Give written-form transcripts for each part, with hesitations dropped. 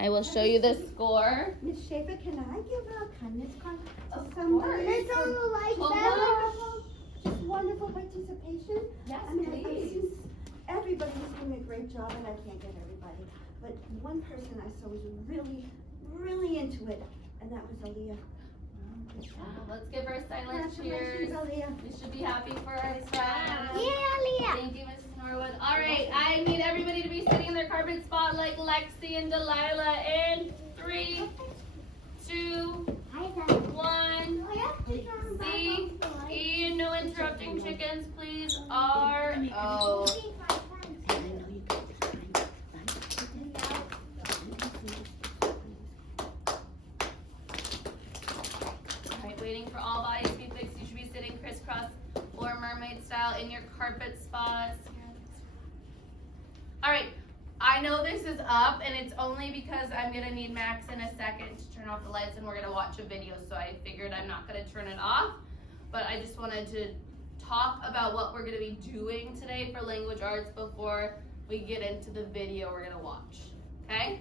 I will show you the score. Miss Schaefer, can I give a kindness card to Of somebody? course. It's on the lights. Oh, Just wonderful participation. Yes, I mean, please. everybody's doing a great job, and I can't get everybody. But one person I saw was really, really into it, and that was Aaliyah. Let's give her a silent cheers. Congratulations, Aaliyah. We should be happy for our friend. Leah. Thank you, Mrs. Norwood. All right, I need everybody to be sitting in their carpet spot like Lexi and Delilah in 3, 2, 1. C, E, no interrupting chickens, please. R, O. All right, waiting for all bodies to be fixed. You should be sitting crisscross or mermaid style in your carpet spots. All right, I know this is up, and it's only because I'm gonna need Max in a second to turn off the lights, and we're gonna watch a video, so I figured I'm not gonna turn it off, but I just wanted to talk about what we're gonna be doing today for language arts before we get into the video we're gonna watch, okay?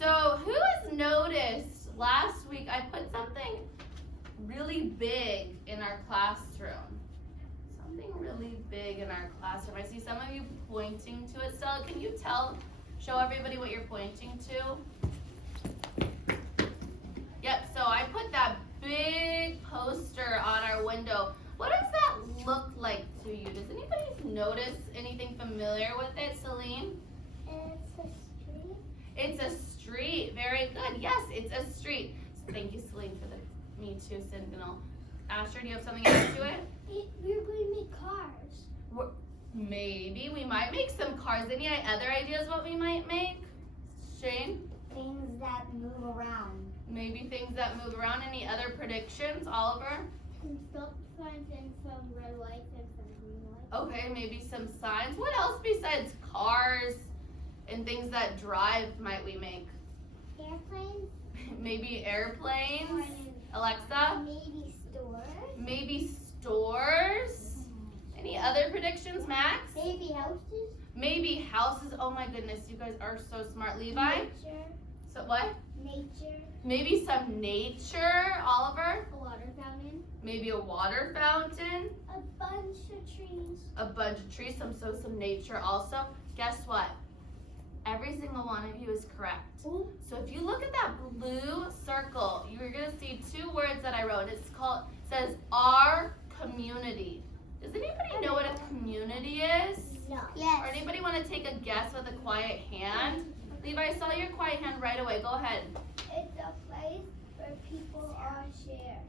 So who has noticed last week I put something really big in our classroom? Something really big in our classroom. I see some of you pointing to it. Stella, can you show everybody what you're pointing to? Yep, so I put that big poster on our window. What does that look like to you? Does anybody notice anything familiar with it, Celine? It's a street. It's a street. Very good. Yes, it's a street. Thank you, Celine, for the Me Too signal. Asher, do you have something else to it? We're going to make cars. Maybe. We might make some cars. Any other ideas what we might make? Shane? Things that move around. Maybe things that move around. Any other predictions? Oliver? Some stop signs and some red lights and some green lights. Okay, maybe some signs. What else besides cars and things that drive might we make? Airplanes. Maybe airplanes? Alexa? Maybe stores. Maybe stores? Any other predictions, Max? Maybe houses. Maybe houses. Oh my goodness, you guys are so smart. Levi? Nature. So what? Nature. Maybe some nature. Oliver? A water fountain. Maybe a water fountain. A bunch of trees. A bunch of trees. Some nature also. Guess what? Every single one of you is correct. Ooh. So if you look at that blue circle, you're gonna see two words that I wrote. It says our community. Does anybody know what a community is? No. Or Yes. anybody want to take a guess with a quiet hand? Levi, I saw your quiet hand right away. Go ahead. It's a place where people are shared.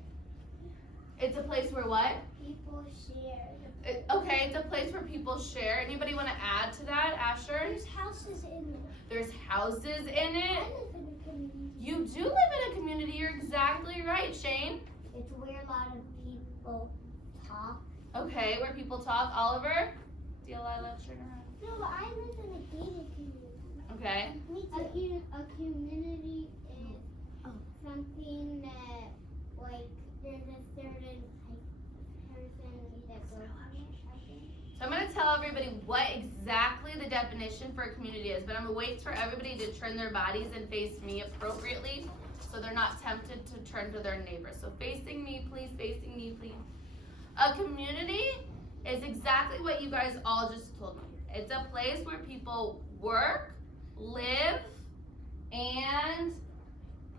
It's a place where what? People share. Okay, it's a place where people share. Anybody want to add to that, Asher? There's houses in it. There's houses in I it. live in a community. You do live in a community. You're exactly right, Shane. It's where a lot of people talk. Okay, where people talk. Oliver? Delilah, turn around. No, but I live in a gated community. Okay. A community is something that, like, there's a certain person that goes in it, I think. So I'm going to tell everybody what exactly the definition for a community is, but I'm going to wait for everybody to turn their bodies and face me appropriately so they're not tempted to turn to their neighbors. So facing me, please. Facing me, please. A community is exactly what you guys all just told me. It's a place where people work, live, and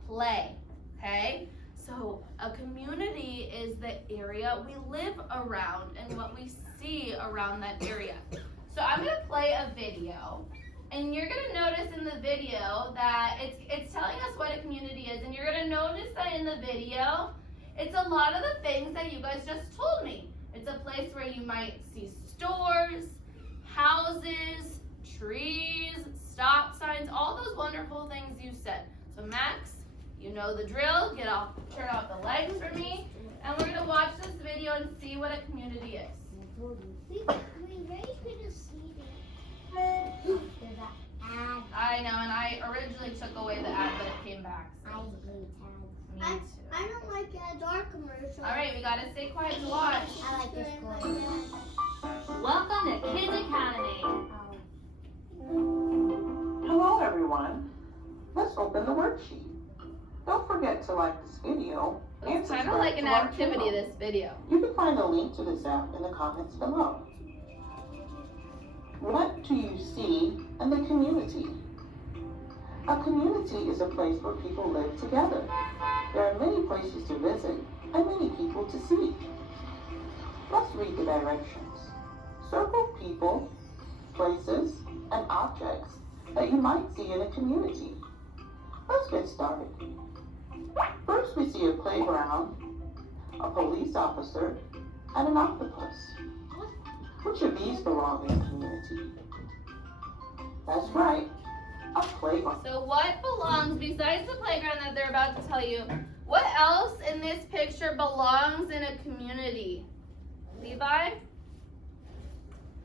play, okay? So a community is the area we live around and what we see around that area. So I'm gonna play a video, and you're gonna notice in the video that it's telling us what a community is, and you're gonna notice that in the video, it's a lot of the things that you guys just told me. It's a place where you might see stores, houses, trees, stop signs, all those wonderful things you said. So Max, you know the drill. Turn off the lights for me, and we're gonna watch this video and see what a community is. We very could have seen it. There's an ad. I know, and I originally took away the ad, but it came back. I So. hate Me ads. too. I don't like ads or commercials. All right, we gotta stay quiet to watch. I like this one. Welcome to Kids Academy. Oh. Hello, everyone. Let's open the worksheet. Don't forget to like this video and It's kind of subscribe like an to our activity, channel. this video. You can find a link to this app in the comments below. What do you see in the community? A community is a place where people live together. There are many places to visit and many people to see. Let's read the directions. Circle people, places, and objects that you might see in a community. Let's get started. First, we see a playground, a police officer, and an octopus. Which of these belong in a community? That's right, a playground. So what belongs, besides the playground that they're about to tell you, what else in this picture belongs in a community? Levi?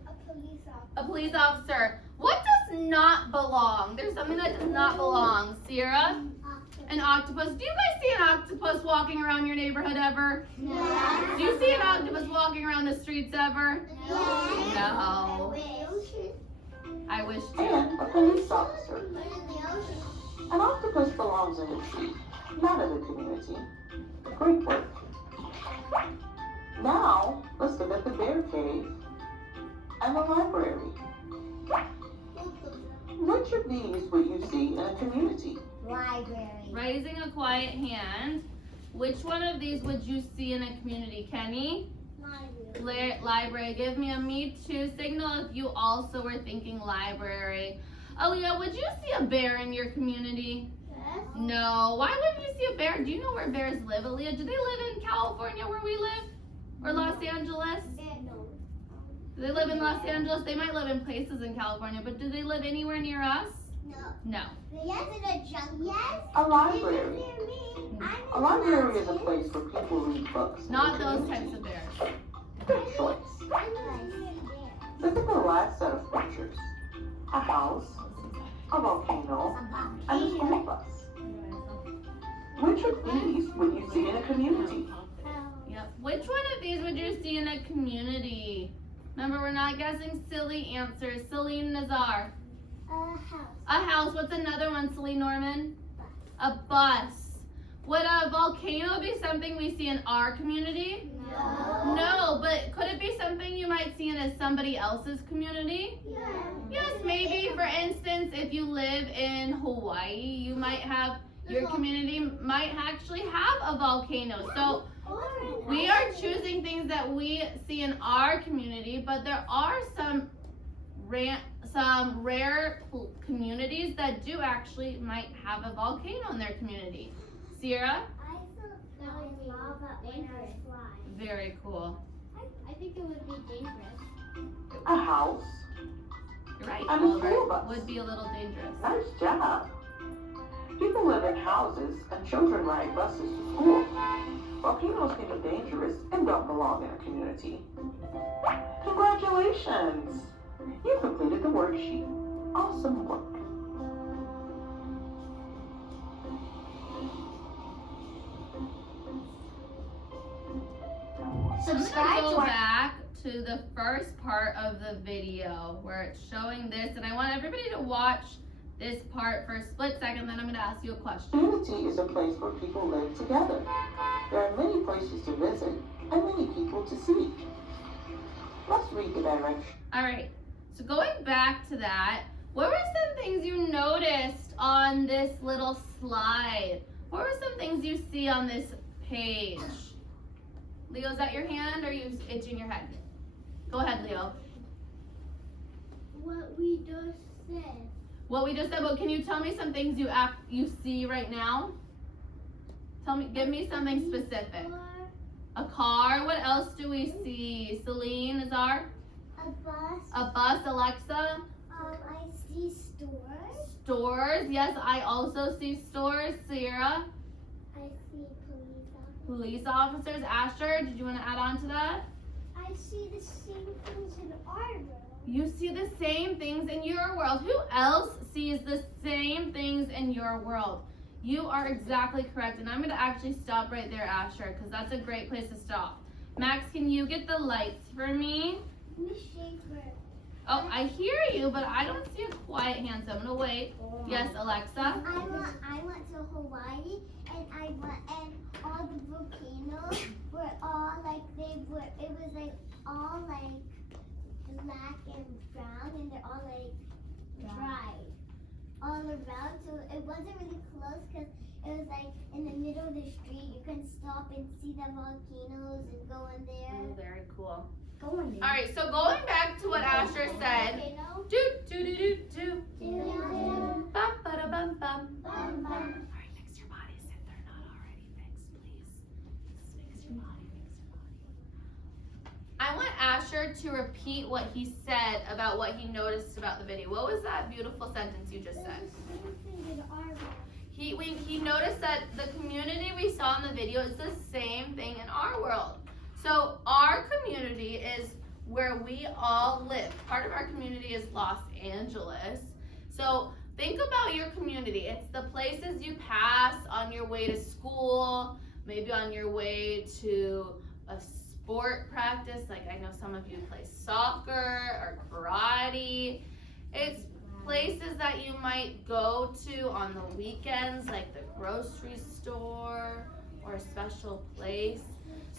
A police officer. A police officer. What does not belong? There's something that does not belong. Sierra? An octopus. Do you guys see an octopus walking around your neighborhood ever? No. Do you see an octopus walking around the streets ever? No. I wish too. And a police officer. But in the ocean. An octopus belongs in the sea, not in the community. Great work. Now, let's look at the bear cave and the library. Which of these would you see in a community? Library. Raising a quiet hand. Which one of these would you see in a community? Kenny? Library. Give me a me too signal if you also were thinking library. Aaliyah, would you see a bear in your community? Yes. No. Why wouldn't you see a bear? Do you know where bears live, Aaliyah? Do they live in California where we live? Or Los Angeles? Do they live in Los Angeles? They might live in places in California, but do they live anywhere near us? No. No. Yes, in a jungle. Yes. A library. I'm A library is a place where people read books. Not those types of bears. Good choice. Look at the last set of pictures. A house, a volcano, and a school bus. Which of these would you see in a community? Yep. Which one of these would you see in a community? Remember, we're not guessing silly answers. Celine Nazar. A house. A house. What's another one, Celine Norman? A bus. Would a volcano be something we see in our community? No. No, but could it be something you might see in somebody else's community? Yes, maybe. For instance, if you live in Hawaii, you might have, your community might actually have a volcano. So we are choosing things that we see in our community, but there are some rare communities that do actually might have a volcano in their community. Sierra? I thought that was lava when I was flying. Very cool. I think it would be dangerous. A house. You're right, And a school Oliver. bus. Would be a little dangerous. Nice job. People live in houses and children ride buses to school. Volcanoes can be dangerous and don't belong in a community. Congratulations! You completed the worksheet. Awesome work. I'm gonna go back to the first part of the video where it's showing this, and I want everybody to watch this part for a split second, then I'm gonna ask you a question. Community is a place where people live together. There are many places to visit and many people to see. Let's read the directions. All right, so going back to that, what were some things you noticed on this little slide? What were some things you see on this page? Leo, is that your hand or are you itching your head? Go ahead, Leo. What we just said. What we just said, but can you tell me some things you see right now? Give me something specific. A car, what else do we see? Celine, Nazar? A bus. A bus, Alexa? I see stores. Stores, yes, I also see stores. Sierra? I see police officers. Police officers. Asher, did you want to add on to that? I see the same things in our world. You see the same things in your world. Who else sees the same things in your world? You are exactly correct, and I'm going to actually stop right there, Asher, because that's a great place to stop. Max, can you get the lights for me? Miss Schaefer. Oh, I hear you, but I don't see a quiet hand, so I'm gonna wait. Yes, Alexa? I went to Hawaii and all the volcanoes were all like it was like all like black and brown and they're all like dried all around, so it wasn't really close because it was like in the middle of the street. You can stop and see the volcanoes and go in there. Oh, very cool. Go in there. Alright, so going back to what Asher said. Volcano. Do do do do do. Bum ba da bum bum. Alright, fix your bodies if they're not already fixed, please. Just fix your body, fix your body. I want Asher to repeat what he said about what he noticed about the video. What was that beautiful sentence you just said? He noticed that the community we saw in the video is the same thing in our world. So our community is where we all live. Part of our community is Los Angeles. So think about your community. It's the places you pass on your way to school, maybe on your way to a sport practice. Like I know some of you play soccer or karate. It's places that you might go to on the weekends, like the grocery store or a special place.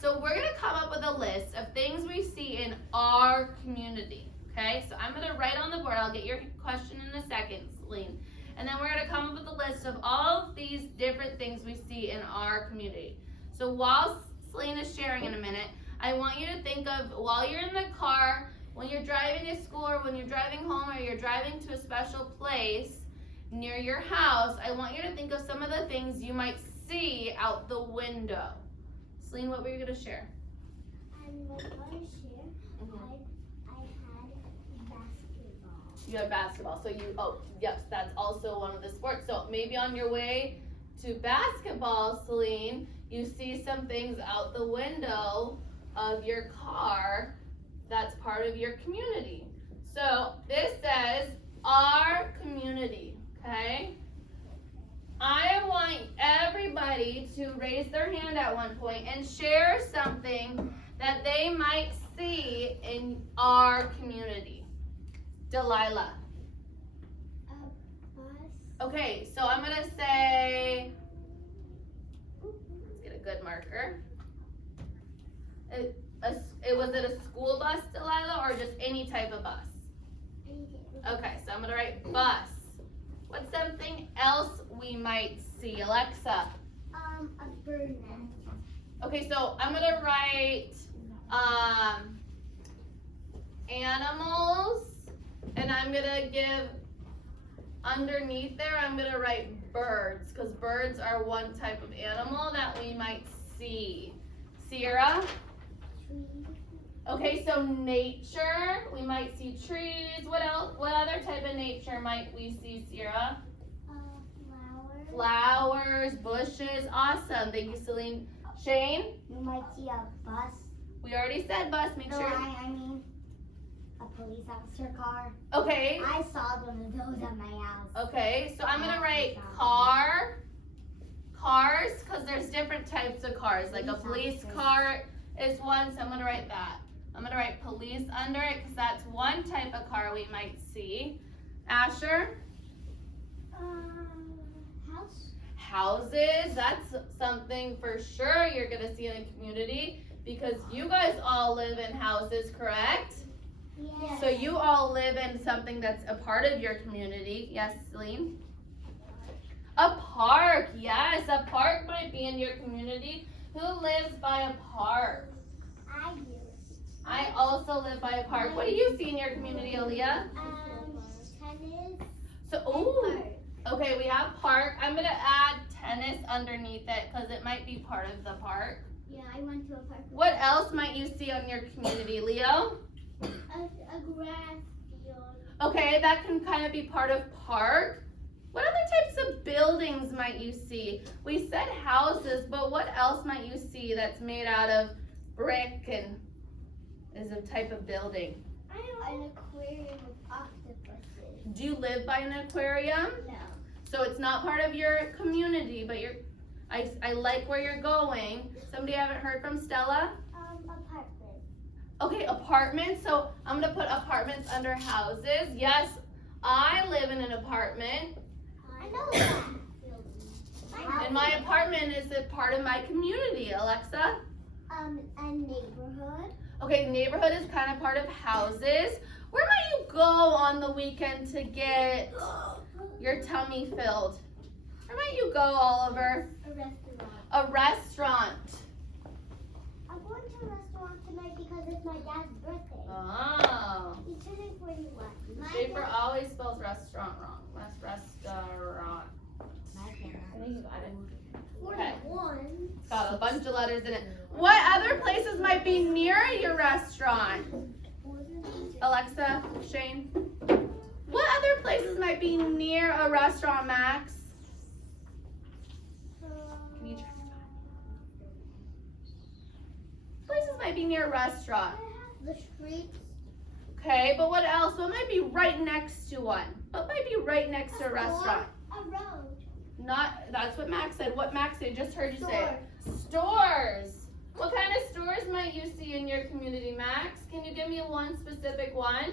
So we're gonna come up with a list of things we see in our community, okay? So I'm gonna write on the board, I'll get your question in a second, Celine. And then we're gonna come up with a list of all of these different things we see in our community. So while Celine is sharing in a minute, I want you to think of while you're in the car, when you're driving to school or when you're driving home or you're driving to a special place near your house, I want you to think of some of the things you might see out the window. Celine, what were you going to share? I'm going to share. I had basketball. You had basketball. So yes, that's also one of the sports. So maybe on your way to basketball, Celine, you see some things out the window of your car that's part of your community. So this says our community, okay? I want everybody to raise their hand at one point and share something that they might see in our community. Delilah. A bus. Okay, so I'm gonna say, let's get a good marker. Was it a school bus, Delilah, or just any type of bus? Okay, so I'm gonna write bus. What's something else we might see, Alexa? A bird nest. Okay, so I'm gonna write animals, and I'm gonna give underneath there, I'm gonna write birds, because birds are one type of animal that we might see. Sierra? Okay, so nature, we might see trees. What else? What other type of nature might we see, Sierra? Flowers. Flowers, bushes. Awesome. Thank you, Celine. Shane? You might see a bus. We already said bus. Make sure. I mean a police officer car. Okay. I saw one of those at my house. Okay, so I'm gonna write car. Cars, because there's different types of cars. Like a police car is one, so I'm gonna write that. I'm gonna write police under it because that's one type of car we might see. Asher? House. Houses, that's something for sure you're gonna see in a community because you guys all live in houses, correct? Yes. So you all live in something that's a part of your community. Yes, Celine? A park, yes, a park might be in your community. Who lives by a park? I do. I also live by a park. What do you see in your community, Aaliyah? Tennis. So, ooh, okay, we have park. I'm gonna add tennis underneath it because it might be part of the park. Yeah, I went to a park. What else might you see on your community, Leo? A grass field. Okay, that can kind of be part of park. What other types of buildings might you see? We said houses, but what else might you see that's made out of brick and is a type of building? An aquarium with octopuses. Do you live by an aquarium? No. So it's not part of your community, but I like where you're going. Somebody haven't heard from Stella? Apartment. Okay, apartments. So I'm gonna put apartments under houses. Yes, I live in an apartment. I know that. And my apartment is a part of my community, Alexa. A neighborhood. Okay, neighborhood is kind of part of houses. Where might you go on the weekend to get your tummy filled? Where might you go, Oliver? A restaurant. A restaurant. I'm going to a restaurant tonight because it's my dad's birthday. Oh. He's turning 41. My Schaefer dad- always spells restaurant wrong. Restaurant. I think you got it. Okay. 41. It's got a bunch of letters in it. What other places might be near your restaurant? Alexa, Shane. What other places might be near a restaurant, Max? Can you try? Places might be near a restaurant. The streets. Okay, but what else? What might be right next to one? What might be right next to a restaurant? A road. That's what Max said. What Max said, just heard you say. Store. Stores. What kind of stores might you see in your community, Max? Can you give me one specific one?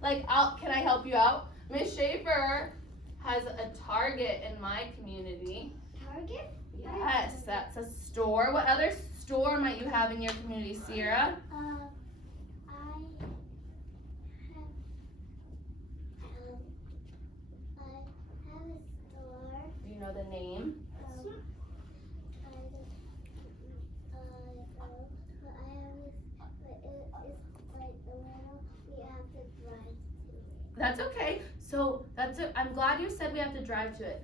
Like, can I help you out? Miss Schaefer has a Target in my community. Target? Yes, that's a store. What other store might you have in your community, Sierra? I have a store. Do you know the name? That's okay. So I'm glad you said we have to drive to it.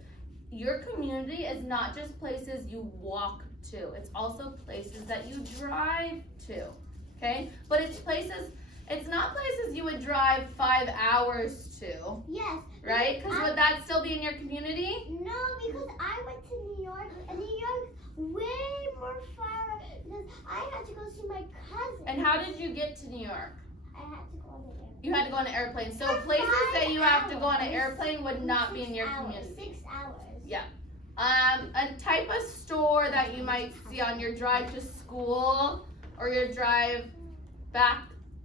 Your community is not just places you walk to. It's also places that you drive to. Okay? But it's not places you would drive 5 hours to, Yes. right? Because would that still be in your community? No, because I went to New York, and New York's way more far because I had to go see my cousin. And how did you get to New York? I had to go on the airplane. You had to go on an airplane. So For places 5 that you have to go on an hours. airplane would not be in your 6 hours, community. 6 hours. Yeah. A type of store that you might see on your drive to school or your drive back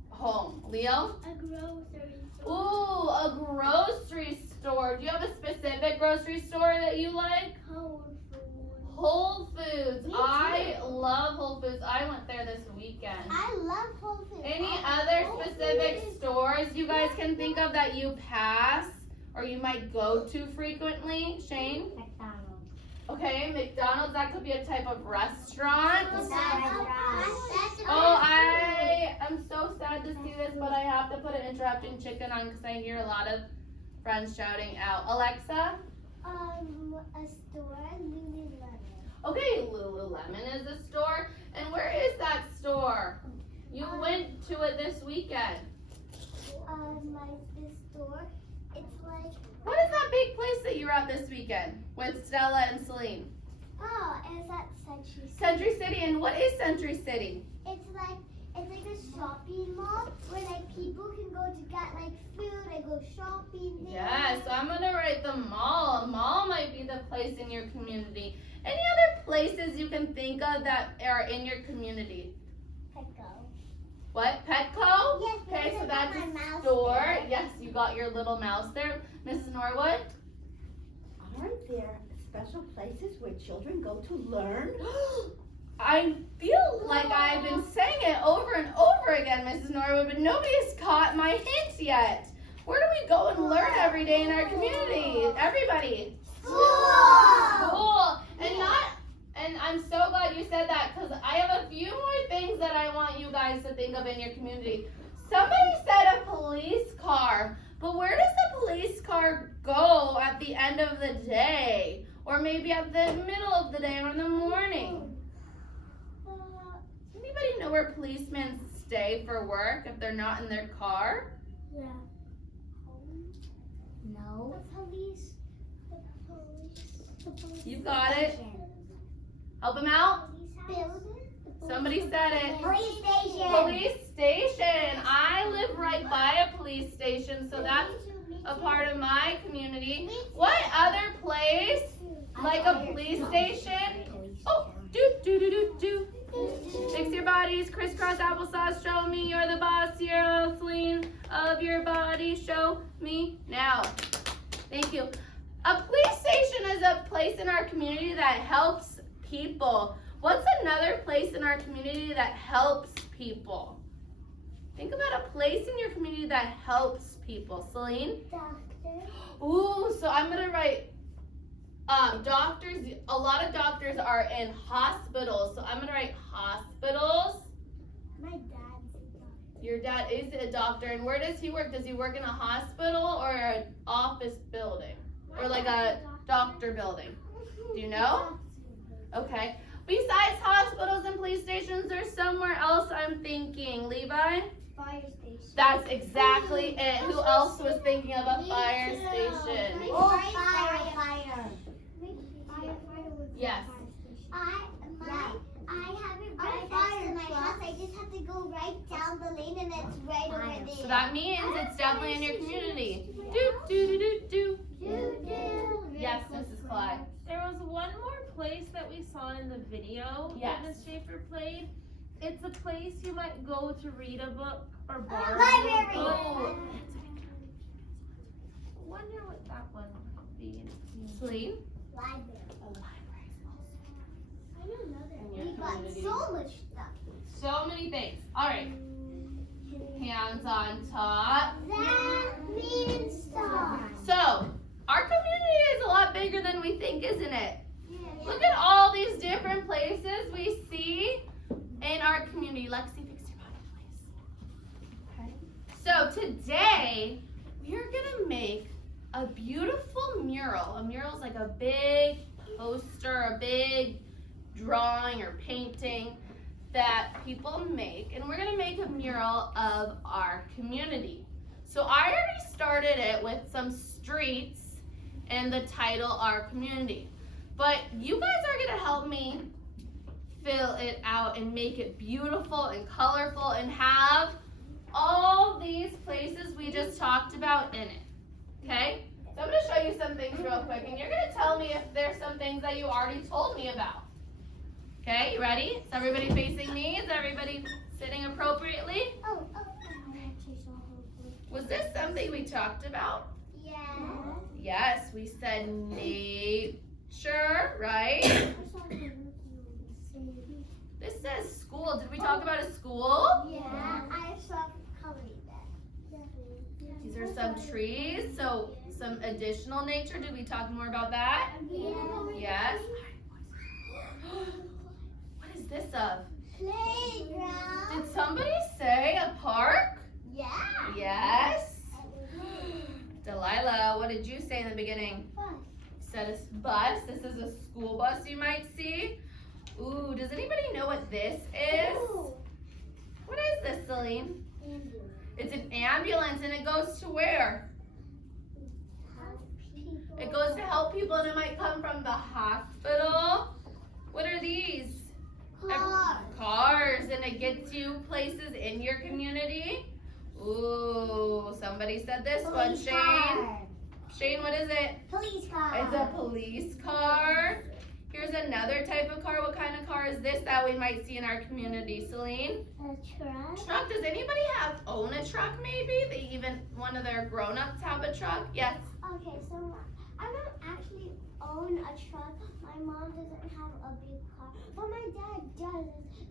home. Leo? A grocery store. Ooh, a grocery store. Do you have a specific grocery store that you like? Whole Foods. Whole Foods. Me I too. love Whole Foods. I went there this weekend. I love Whole Foods. Any other Whole specific Foods. stores you guys can think of that you pass or you might go to frequently? Shane? McDonald's. Okay, McDonald's, that could be a type of restaurant. Oh, I am so sad to see this, but I have to put an interrupting chicken on because I hear a lot of friends shouting out. Alexa? A store, Lululemon. Okay, Lululemon is a store. And where is that store? You went to it this weekend. This store, it's like, What is that big place that you were at this weekend with Stella and Celine? it's at Century City. Century City, and what is Century City? It's like a shopping mall where like people can go to get like food and go shopping there. Yeah, so I'm gonna write the mall. A mall might be the place in your community. Any other places you can think of that are in your community? Petco. What? Petco? Yes, Okay, because so I that's got my a mouse store. there. Yes, you got your little mouse there. Mrs. Norwood? Aren't there special places where children go to learn? I feel like I've been saying it over and over again, Mrs. Norwood, but nobody has caught my hint yet. Where do we go and learn every day in our community? Everybody. School. And I'm so glad you said that because I have a few more things that I want you guys to think of in your community. Somebody said a police car, but where does the police car go at the end of the day? Or maybe at the middle of the day or in the morning? Anybody know where policemen stay for work if they're not in their car? Yeah. No. The police. You got it. Help him out. Building. Somebody said it. Police station. Police station. I live right by a police station, so that's a part of my community. What other place, like a police station? Oh, do do do do do. Fix your bodies, crisscross applesauce, show me you're the boss, you're Celine of your body, show me now. Thank you. A police station is a place in our community that helps people. What's another place in our community that helps people? Think about a place in your community that helps people. Celine? Doctor. Ooh, so I'm gonna write doctors. A lot of doctors are in hospitals, so I'm gonna write hospitals. My dad's a doctor. Your dad is a doctor, and where does he work? Does he work in a hospital or an office building? Or like a doctor building? Do you know? Okay. Besides hospitals and police stations, there's somewhere else I'm thinking. Levi? Fire station. That's exactly it. Who else was thinking of a fire station? Oh, firefighter. Firefighter would be Yes. a fire station. I have it right next to my house. I just have to go right down the lane and it's right over there. So that means it's definitely in your community. Do, do, do, do, do. Yes, Mrs. Clyde. There was one more place that we saw in the video Yes. that Ms. Schaefer played. It's a place you might go to read a book or borrow Library. a book. Oh, I wonder what that one would be. Celine? Library. I don't know In that. your We got community. so much stuff. So many things. All right. Hands on top. That means stuff. So, our community is a lot bigger than we think, isn't it? Look at all these different places we see in our community. Lexi, fix your body, please. Okay. So today, we are gonna make a beautiful mural. A mural is like a big poster, a big drawing or painting that people make. And we're gonna make a mural of our community. So I already started it with some streets and the title, Our Community. But you guys are gonna help me fill it out and make it beautiful and colorful and have all these places we just talked about in it, okay? So I'm gonna show you some things real quick and you're gonna tell me if there's some things that you already told me about. Okay, you ready? Is everybody facing me? Is everybody sitting appropriately? Oh. Was this something we talked about? Yeah. Yes, we said nature, right? This says school. Did we talk about a school? Yeah, I saw coloring that. These are some trees, so some additional nature. Did we talk more about that? Yes. What is this of? Playground. Did somebody say a park? Yeah. Yes. Delilah, what did you say in the beginning? Bus. You said a bus. This is a school bus you might see. Ooh, does anybody know what this is? Ooh. What is this, Celine? Ambulance. It's an ambulance and it goes to where? People. It goes to help people and it might come from the hospital. What are these? Car. Cars, and it gets you places in your community. Ooh, somebody said this one, Police Shane. car. Shane, what is it? Police car. It's a police car. Here's another type of car. What kind of car is this that we might see in our community, Celine? A truck. Truck. Does anybody own a truck maybe? They even, one of their grown-ups have a truck? Yes. Okay, so I don't actually own a truck. My mom doesn't have a big car, but my dad does.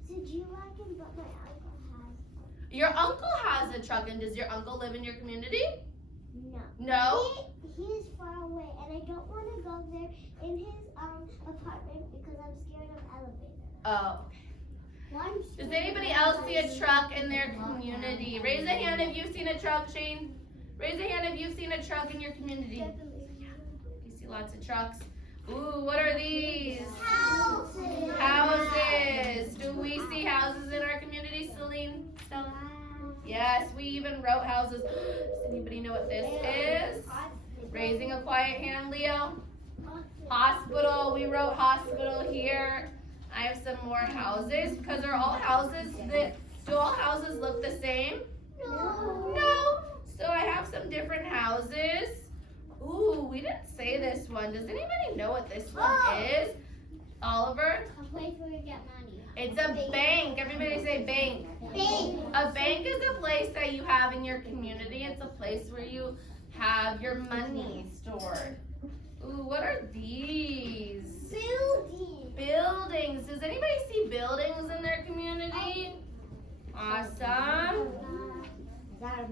So G-Wagon, but my uncle has. Your uncle has a truck, and does your uncle live in your community? No. No? He is far away, and I don't want to go there in his apartment because I'm scared of elevators. Oh. One Does anybody else see a truck in their community? Raise a hand if you've seen a truck, Shane. Raise a hand if you've seen a truck in your community. You see lots of trucks. Ooh, what are these? Houses. Houses. Do we see houses in our community, Celine? Stella? Yes, we even wrote houses. Does anybody know what this is? Raising a quiet hand, Leo. Hospital. We wrote hospital here. I have some more houses because are all houses do all houses look the same? No. No. So I have some different houses. Ooh, we didn't say this one. Does anybody know what this one is? Oliver? A place where you get money. It's a bank. Everybody say bank. Bank. A bank is a place that you have in your community. It's a place where you have your money stored. Ooh, what are these? Building. Buildings. Does anybody see buildings in their community? Awesome.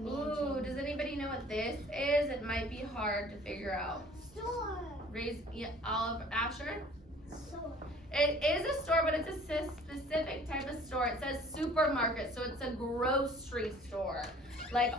Ooh, does anybody know what this is? It might be hard to figure out. Store. Raise Olive Asher. Store. It is a store, but it's a specific type of store. It says supermarket, so it's a grocery store. Like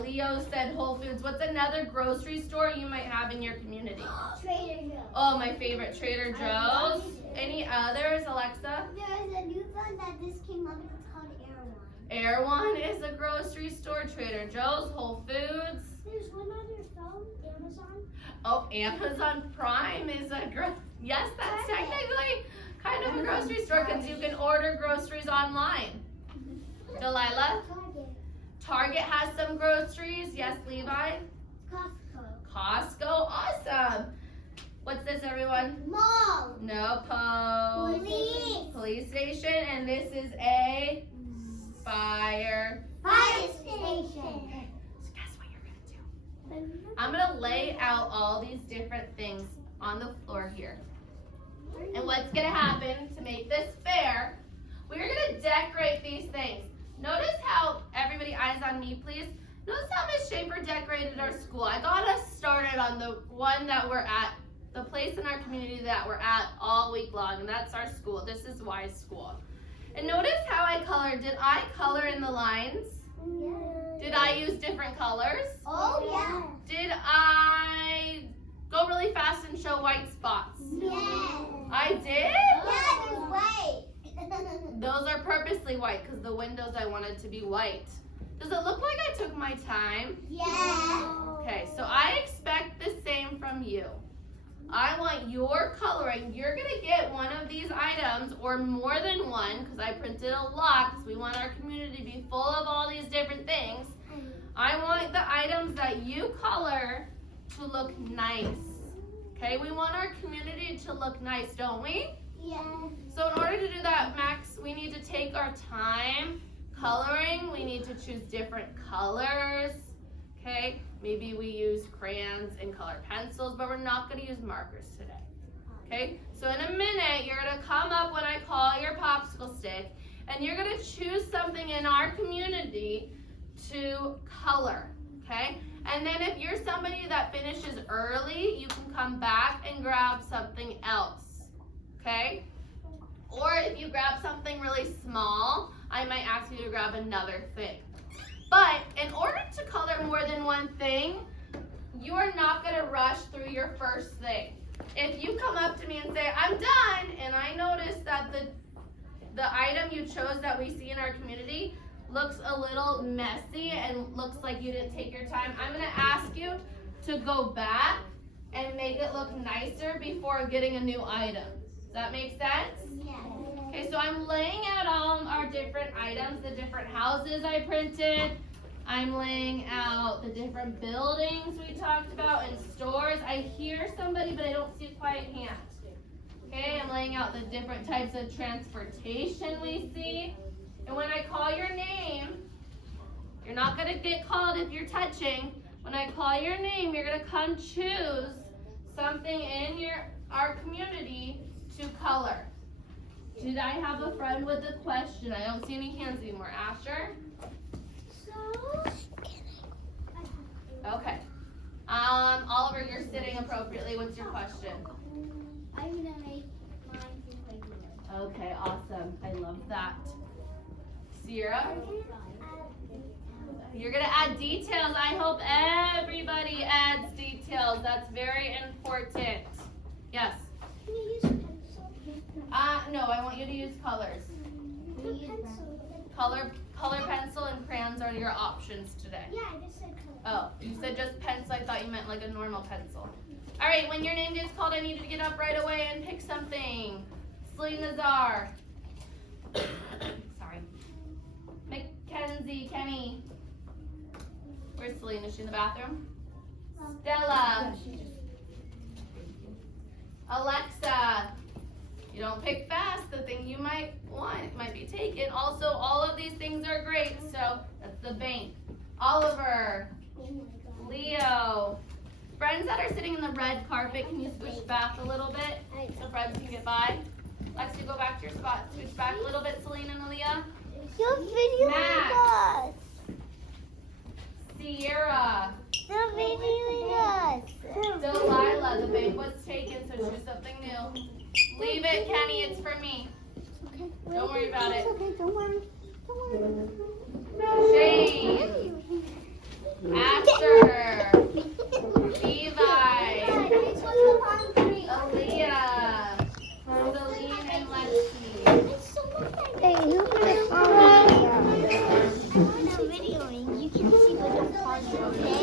Leo said, Whole Foods. What's another grocery store you might have in your community? Trader Joe's. Oh, my favorite, Trader Joe's. Any others, Alexa? There's a new one that just came up. It's called Airone. Erewhon is a grocery store. Trader Joe's, Whole Foods. There's one on your phone, Amazon. Oh, Amazon Prime is a yes, that's technically kind of a grocery store because you can order groceries online. Delilah? Target. Target has some groceries. Yes, Levi? Costco. Costco, awesome. What's this, everyone? Mall. No, police station, and this is a fire. Fire station. So guess what you're gonna do? I'm gonna lay out all these different things on the floor here. And what's gonna happen to make this fair, we're gonna decorate these things. Notice how, everybody eyes on me please. Notice how Miss Schaefer decorated our school. I got us started on the one that we're at, the place in our community that we're at all week long, and that's our school. This is Wise School. And notice how I colored. Did I color in the lines? Did I use different colors? Oh yeah. Did I go really fast and show white spots? Yes. I did? Yeah, there's white. Those are purposely white because the windows I wanted to be white. Does it look like I took my time? Yeah. Okay, so I expect the same from you. I want your coloring. You're gonna get one of these items or more than one because I printed a lot because we want our community to be full of all these different things. I want the items that you color to look nice. Okay, we want our community to look nice, don't we? Yeah. So in order to do that, Max, we need to take our time coloring. We need to choose different colors. Okay, maybe we use crayons and color pencils, but we're not gonna use markers today. Okay, so in a minute, you're gonna come up when I call your popsicle stick, and you're gonna choose something in our community to color, okay? And then if you're somebody that finishes early, you can come back and grab something else, okay? Or if you grab something really small, I might ask you to grab another thing. But in order to color more than one thing, you are not gonna rush through your first thing. If you come up to me and say, I'm done, and I notice that the item you chose that we see in our community looks a little messy and looks like you didn't take your time, I'm gonna ask you to go back and make it look nicer before getting a new item. Does that make sense? Yeah. Okay, so I'm laying out all our different items, the different houses I printed. I'm laying out the different buildings we talked about and stores. I hear somebody, but I don't see a quiet hand. Okay, I'm laying out the different types of transportation we see. And when I call your name, you're not gonna get called if you're touching. When I call your name, you're gonna come choose something in our community to color. Did I have a friend with a question? I don't see any hands anymore. Asher? Okay. Oliver, you're sitting appropriately. What's your question? I'm gonna make mine just like yours. Okay, awesome. I love that. Sierra? You're gonna add details. I hope everybody adds details. That's very important. Yes? Can you use pencil? No, I want you to use colors. Color pencil and crayons are your options today. Yeah, I just said color. Oh, you said just pencil. I thought you meant like a normal pencil. All right, when your name gets called, I need you to get up right away and pick something. Celine Nazar. Sorry. Mackenzie, Kenny. Where's Celine? Is she in the bathroom? Stella. Alexa. You don't pick fast. The thing you might want Great. So that's the bank. Oliver, Leo. Friends that are sitting in the red carpet, can you switch back a little bit so friends can get by? Lexi, go back to your spot. Switch back a little bit, Celine and Aaliyah. You're videoing Max. us. Sierra. You're videoing us. Delilah, the banquet's taken, so choose something new. Leave it, Kenny, it's for me. Okay. Don't worry about it. It's okay, don't worry. Don't worry. Shane. Asher. Levi. Aaliyah. Celine and Lexi. Hey, you can follow me. I'm not videoing. You can see what the pause, okay?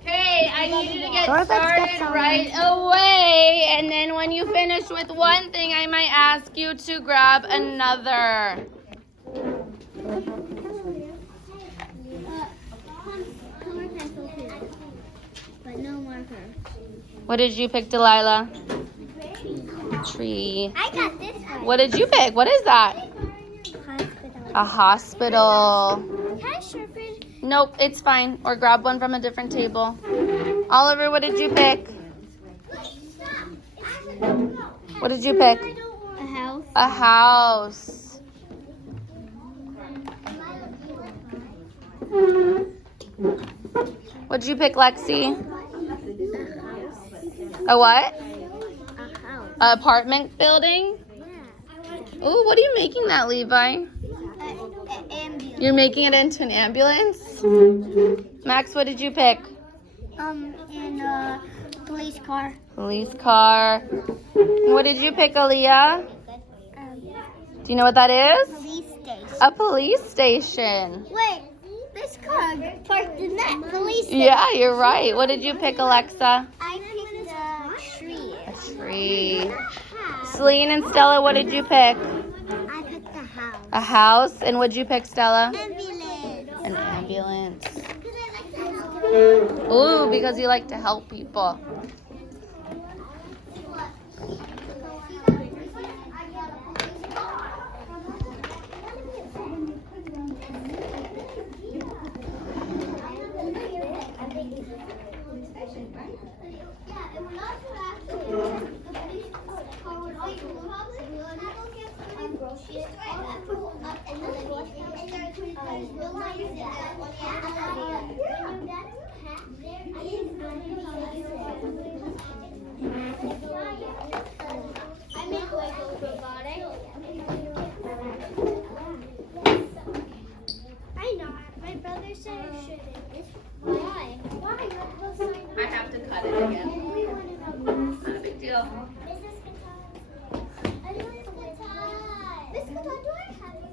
Okay, I need you to get Or let's get started some. right away. And then when you finish with one thing, I might ask you to grab another. Color pencil here, but no marker. What did you pick, Delilah? Tree. I got this one. What did you pick? What is that? A hospital. Can I sharpen? Nope, it's fine. Or grab one from a different table. Oliver, what did you pick? What did you pick? A house. A house. What did you pick, Lexi? A what? A house. A apartment building? Yeah. Ooh, what are you making that, Levi? Ambulance. You're making it into an ambulance? Max, what did you pick? In a police car. Police car. What did you pick, Aaliyah? Do you know what that is? Police station. A police station. Wait, this car parked in that police station. Yeah, you're right. What did you pick, Alexa? I picked a tree. A tree. Celine and Stella, what did you pick? I picked a house. A house. And what did you pick, Stella? Ambulance. An ambulance. Because I like to help. Ooh, because you like to help people. I make Lego robotic. I know. My brother said I shouldn't. Why? Why? I have to cut it again. Not a big deal. Miss Catan, do I have it?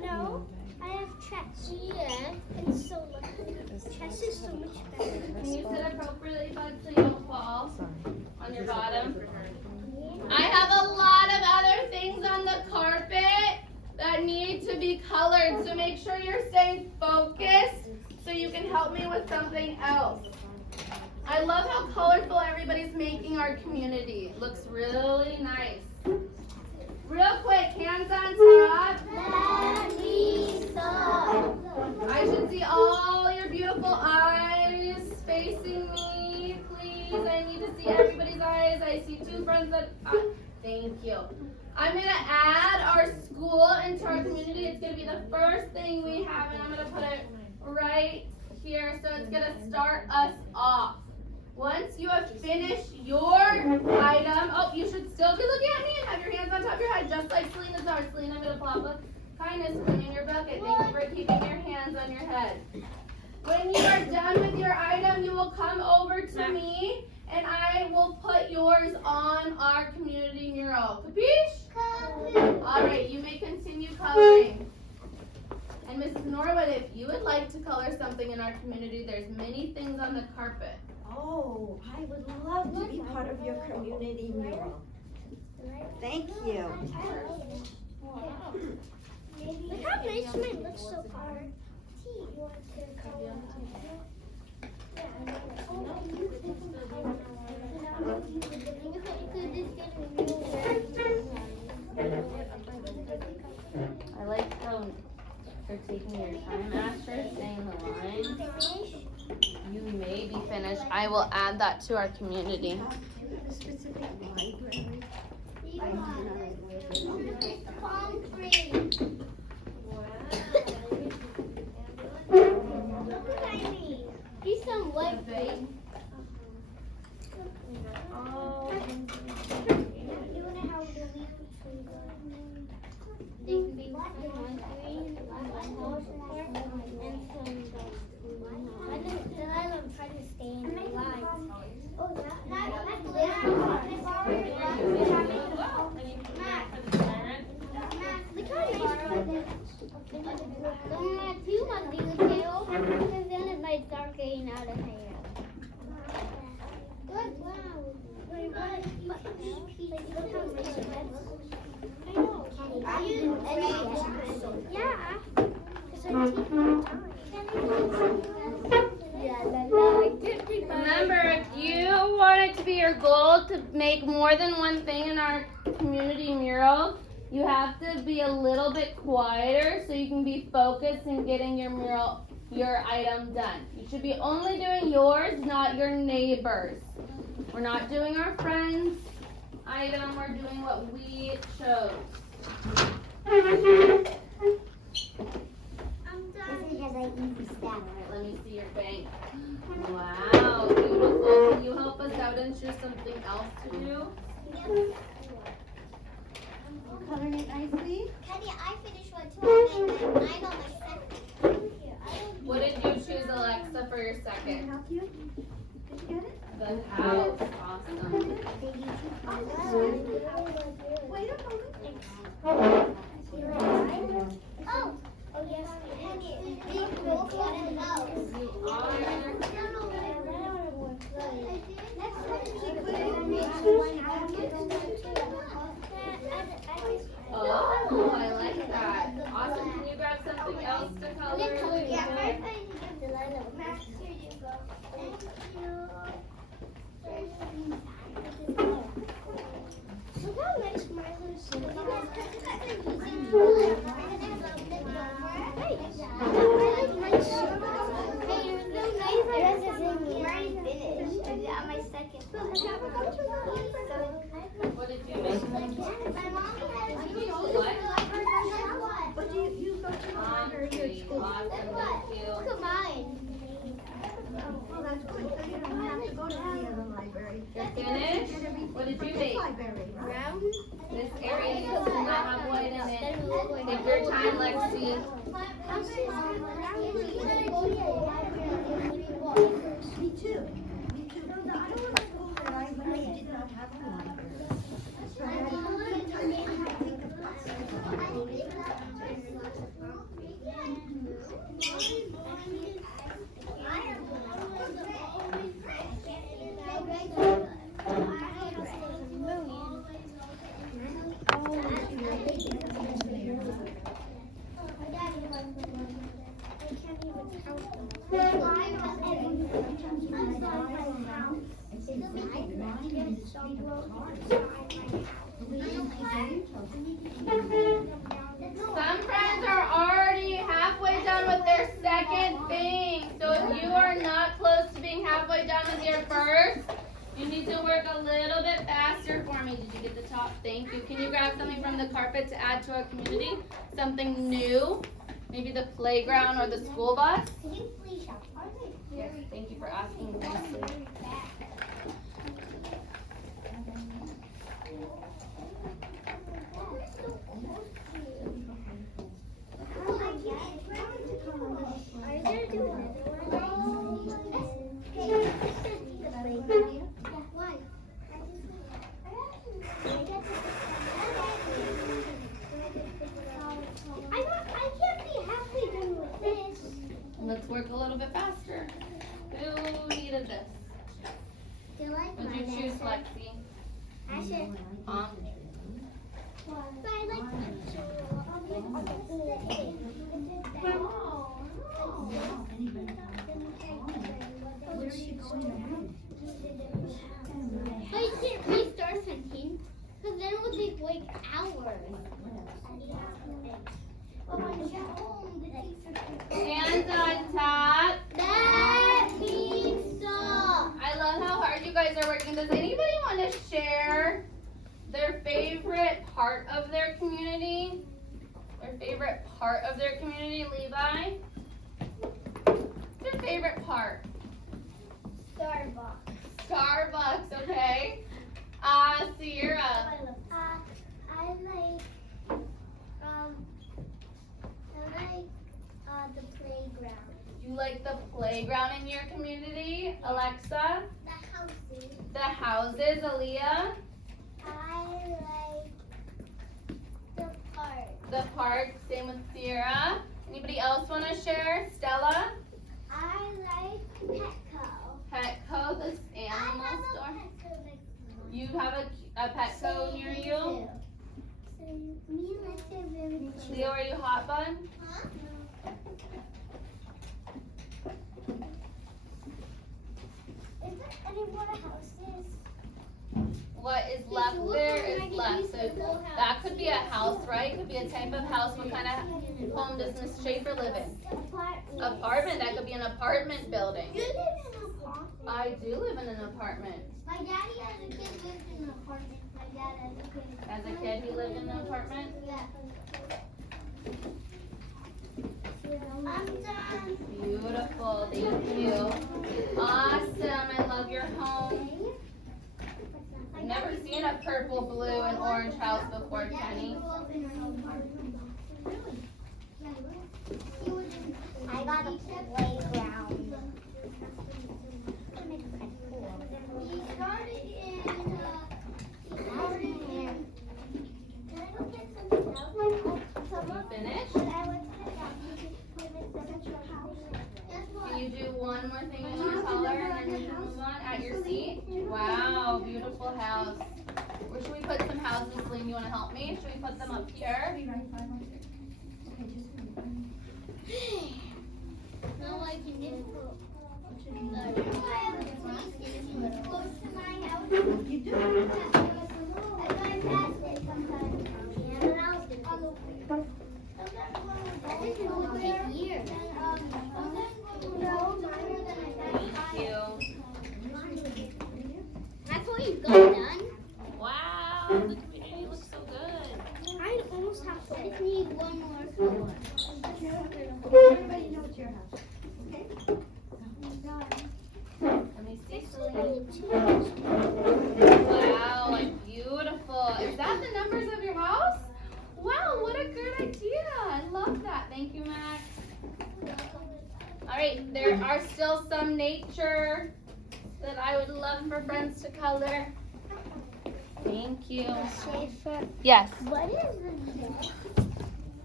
No, I have chess. Yeah, it's so lucky. Chess is so much better. Can you sit appropriately, bud, so you don't fall on your bottom? I have a lot of other things on the carpet that need to be colored, so make sure you're staying focused so you can help me with something else. I love how colorful everybody's making our community. It looks really nice. Real quick, hands on top. I should see all your beautiful eyes facing me, please. I need to see everybody's eyes. I see two friends that, thank you. I'm gonna add our school into our community. It's gonna be the first thing we have, and I'm gonna put it right here. So it's gonna start us off. Once you have finished your item, oh, you should still be looking at me and have your hands on top of your head, just like Selena's are. Selena, I'm gonna plop a kindness coin in your bucket. Thank you for keeping your hands on your head. When you are done with your item, you will come over to me, and I will put yours on our community mural. Capiche? All right, you may continue coloring. And Mrs. Norwood, if you would like to color something in our community, there's many things on the carpet. Oh, I would love to be part of your community mural. Thank you. Look how nice mine looks so far. finish, I will add that to our community. Do you have a specific library? He's some white babe. They can be one green, one and then I'm trying to stay in the line. Oh you must do the tail, because then it might start getting out of hand. Good, wow. Yeah. Remember, if you want it to be your goal to make more than one thing in our community mural, you have to be a little bit quieter so you can be focused in getting your mural, your item done. You should be only doing yours, not your neighbors. We're not doing our friends' item, we're doing what we chose. Let me see your bank. Wow, beautiful. Can you help us out and choose something else to do? Coloring it nicely. Kenny, I finished one too. I'm on my second. What did you choose, Alexa, for your Can I second? help you? Did you get it? The house. Awesome. Wait a moment. Oh, yes. Kenny, we both wanted those. You are. Oh, I like that. Awesome. Can you grab something else to color? Yeah, first I need to give the line of Max. Here you go. Thank you. Look how much Marlo's What did you make? But you go to the library here at school. Awesome. Thank you. Look at mine. Oh, that's good. So you don't have to go to the other library. You're finished? What did you make? Library. Brown. This area does not have white in it. Take your time, Lexi. Me too. Me too. No, I don't want to go to that. I really did not have a library. So I had to think of Some friends are already halfway done with their second thing. So if you are not close to being halfway done with your first, you need to work a little bit faster for me. Did you get the top? Thank you. Can you grab something from the carpet to add to our community? Something new? Maybe the playground or the school bus? Can you please help? Yes, thank you for asking nicely. I can't be halfway done with this. Let's work a little bit faster. Who needed this? Do you like Would you choose Lexi? I should. But I like But you can't restart something, because then it would take like hours. Hands on top. That means so. guys are working, does anybody want to share their favorite part of their community? Their favorite part of their community, Levi? What's your favorite part? Starbucks. Starbucks, okay. Sierra. I like the playground. You like the playground in your community? Alexa? The houses. The houses, Aaliyah? I like the park. The park, same with Sierra. Anybody else want to share? Stella? I like Petco. Petco, this animal store. Petco next to You have a Petco near you? So me and Lexi are very close. Leo, are you hot bun? Huh? Is there any more houses? What is left there is left. So that could be a house, right? Could be a type of house. What kind of home does Miss Schaefer live in? Apartment. That could be an apartment building. You live in an apartment. I do live in an apartment. My daddy as a kid lived in an apartment. My dad as a kid. As a kid, he lived in an apartment. Yeah. I'm done. Beautiful. Thank you. Awesome. I love your home. I've never seen a purple, blue, and orange house before, Kenny. I got a playground. He started in. Can I go get something else? You finished? I went to the doctor for the central house. Guess what? Can you do one more thing you want to color and then we can move on at your seat? Wow, beautiful house. Where should we put some houses, Lynn? You want to help me? Should we put them up here? No, I can just put. Close to my house. You do. I drive past it sometimes. Yeah, but I'll do it. This will take years. Thank you. That's what you got done. Wow, the community looks so good. I almost have to. I just need one more color. Everybody knows your house, okay? Let me see, Celine. Wow, like beautiful. Is that the numbers of your house? Wow, what a good idea. I love that. Thank you, Max. All right, there are still some nature that I would love for friends to color. Thank you. Yes. What is this?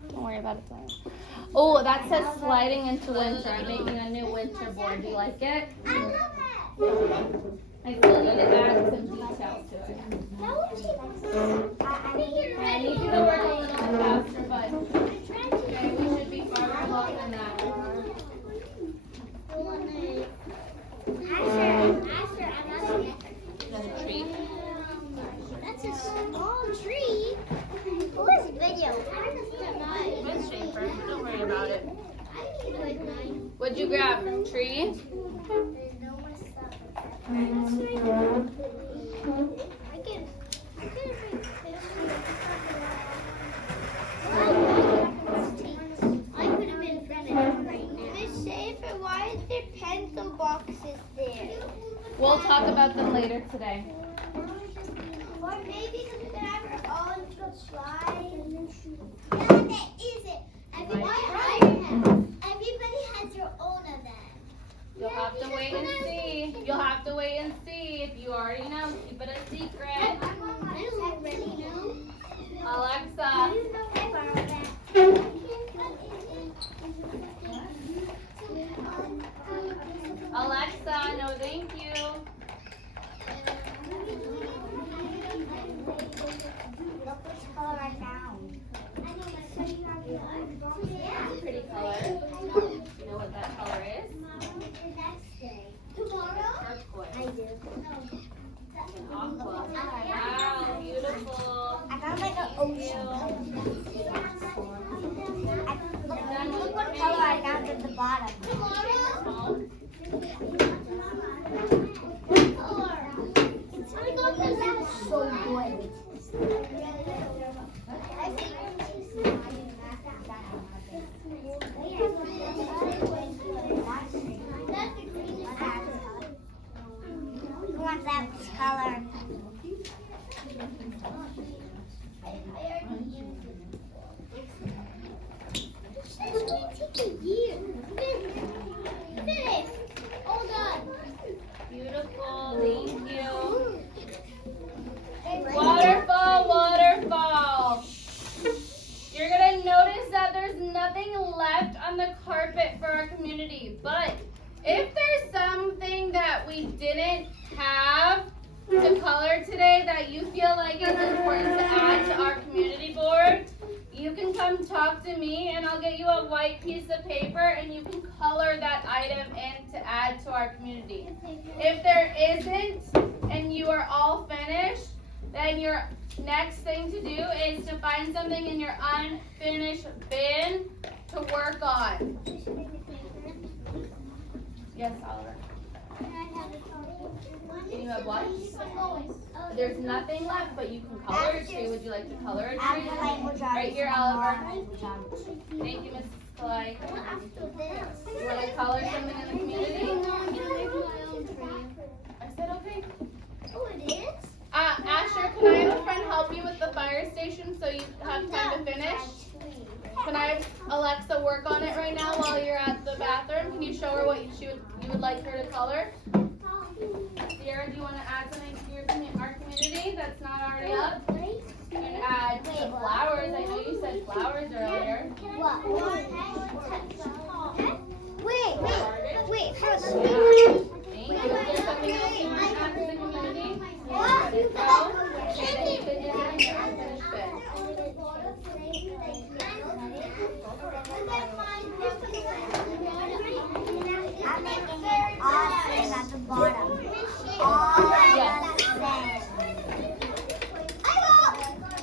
Don't worry about it. Oh, that says sliding into winter. I'm making a new winter board. Do you like it? I love it. I still need to add some details to it. That would take I need you to work a little faster, but okay, we should be farther along than that. Another tree. That's a small tree. Who is video? Miss Schaefer, don't worry about it. I can do it mine. What'd you grab from tree? There's no more stuff. I can make I could have been friendly right now. Miss Schaefer, why is there pencil boxes there? We'll talk about them later today. Or maybe because we could have our own little slide and then shoot. Yeah, that is it. Everybody has your own of that. You'll have to wait and see. You'll have to wait and see. If you already know, keep it a secret. I don't already know. Alexa. You know about that. Alexa, no thank you. Pretty color. You know what that color is? Tomorrow? Turquoise. I do. Aqua. Wow, beautiful. I got like an ocean. Look what color I got at the bottom. Tomorrow? Small. What color? want that color. It's going to take a year. Finish. All done. Beautiful, thank you. Water. Waterfall, waterfall. You're gonna notice that there's nothing left on the carpet for our community, but if there's something that we didn't have to color today that you feel like is important to add to our community board, you can come talk to me and I'll get you a white piece of paper and you can color that item in to add to our community. If there isn't and you are all finished, then your next thing to do is to find something in your unfinished bin to work on. Yes, Oliver. Can you have what? There's nothing left, but you can color a tree. Would you like to color a tree? Right here, Oliver. Thank you, Mrs. Clay. You want to color something in the community? I said okay. Oh, it is? Asher, can I have a friend help you with the fire station so you have time to finish? Can I have Alexa work on it right now while you're at the bathroom? Can you show her what you would like her to color? Sierra, do you want to add something to our community that's not already up? You can add some flowers. I know you said flowers earlier. What? Wait, first. Thank you. Is there something else you want to add to the community? Let it go. Okay, then you can do it in your unfinished bin. I'm making it all at the bottom.